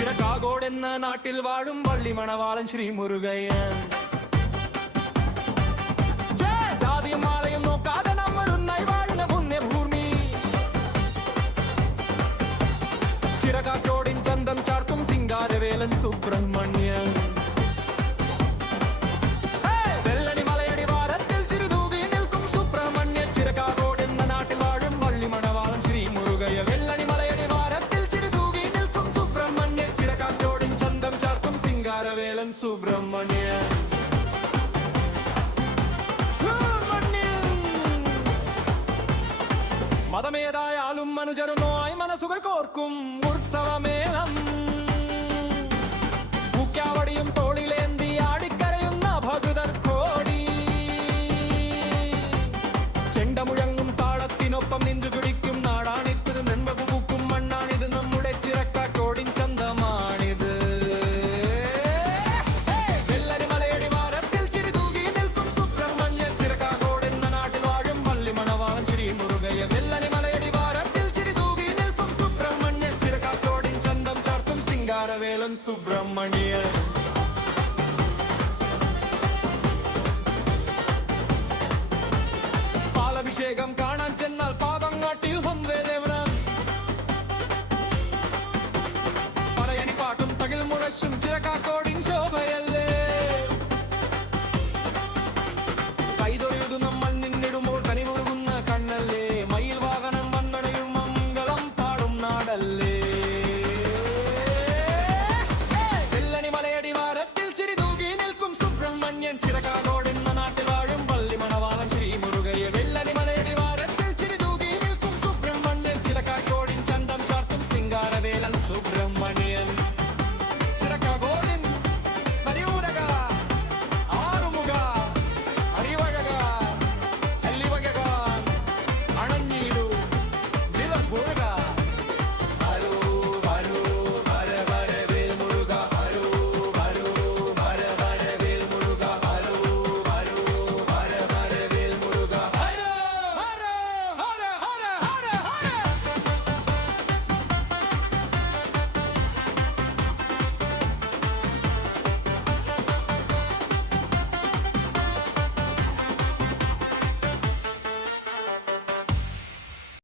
ചിറകാകോടെന്ന നാട്ടിൽ വാഴും വള്ളി മണവാളൻ ശ്രീ മുരുകയ്യൻ. ജാതിയും മാലയും നോക്കാതെ നമ്മളുന്നായി വാഴുന്ന പുണ്യഭൂമി. ചിറകാറ്റോടിൻ ചന്തം ചാർത്തും സിംഗാരവേലൻ സുബ്രഹ്മണ്യൻ. വെള്ളണി മലയടി വാരത്തിൽ ചിരുതൂകി നിൽക്കും സുബ്രഹ്മണ്യൻ. ചിറകാകോടെന്ന നാട്ടിൽ വാഴും വള്ളി മണവാളൻ ശ്രീ മുരുകയ്യൻ. വെള്ളണി മലയടി വാരത്തിൽ ചിരുതൂകി നിൽക്കും സുബ്രഹ്മണ്യൻ. ചിറകാറ്റോടിൻ ചന്തം ചാർത്തും സിംഗാരവേലൻ സുബ്രഹ്മണ്യൻ. മതമേതായാലും മനുജരുമായി മനസ്സുകൾ കോർക്കും ഉത്സവമേളം. പൂക്കാവടിയും തോളിലേന്തി ആടിക്കരയുന്ന ഭഗുതർ കോടി. ചെണ്ടമുഴങ്ങും താളത്തിനൊപ്പം നെഞ്ചു കുടിക്കും നാടാണിത്. നെന്മകു പൂക്കും മണ്ണാണിത്. നമ്മുടെ ചിറക്കാറ്റോടിൻ ചന്തമാണിത്. വെള്ളരി മലയടി വാരത്തിൽ ചിരിതൂകി നിൽക്കും സുബ്രഹ്മണ്യൻ. ചിറകാകോടെന്ന നാട്ടിൽ വാഴും വള്ളി മണവാളൻ ശ്രീ മുരുകയ്യൻ. വെള്ളരി മലയടി വാരത്തിൽ ചിരിതൂകി നിൽക്കും സുബ്രഹ്മണ്യൻ. ചിറകാറ്റോടിൻ ചന്തം ചാർത്തും സിംഗാരവേലൻ സുബ്രഹ്മണ്യൻ.